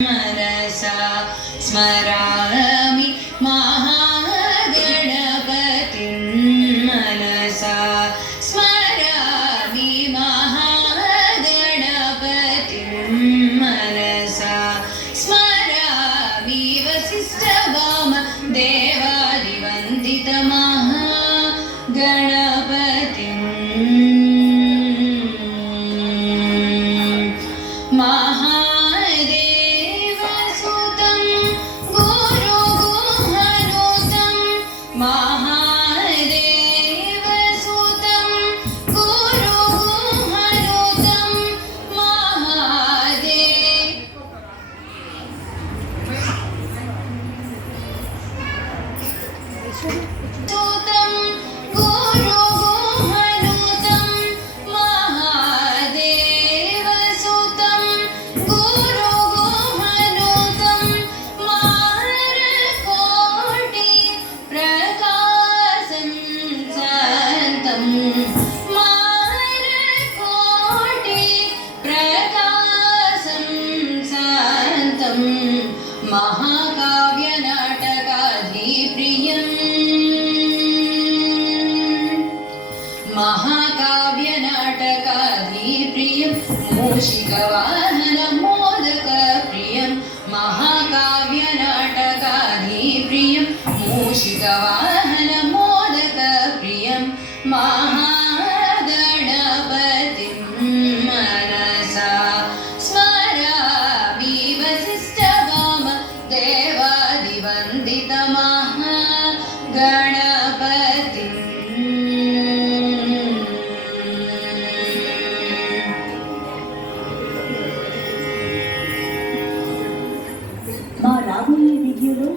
मनसा स्मरामि महागणपतिं मनसा स्मरामि महागणपतिं मनसा स्मरामि वसिष्ठवाम देवादिवन्दितमहागणपतिं महादेवसुतं गुरुगुहनुतं महादेवसुतं गुरुगुहनुतं सुतं गुरुगुहनुतं महादेवसुतं गुरुगुहनुतं मारकोटि प्रकाशं शान्तं मारकोटि प्रकाशं शान्तं महाकाव्यनाटकाधिप्रियम् महाकाव्यनाटकाधिप्रियं मूषिकवाहनमोदकप्रियं महाकाव्यनाटकाधिप्रियं मूषिकवाहनमोदकप्रियं महागणपतिं मनसा स्मरामि वसिष्ठवाम देवादिवन्दितमहागणपतिं మా రాబోయే వీడియోలో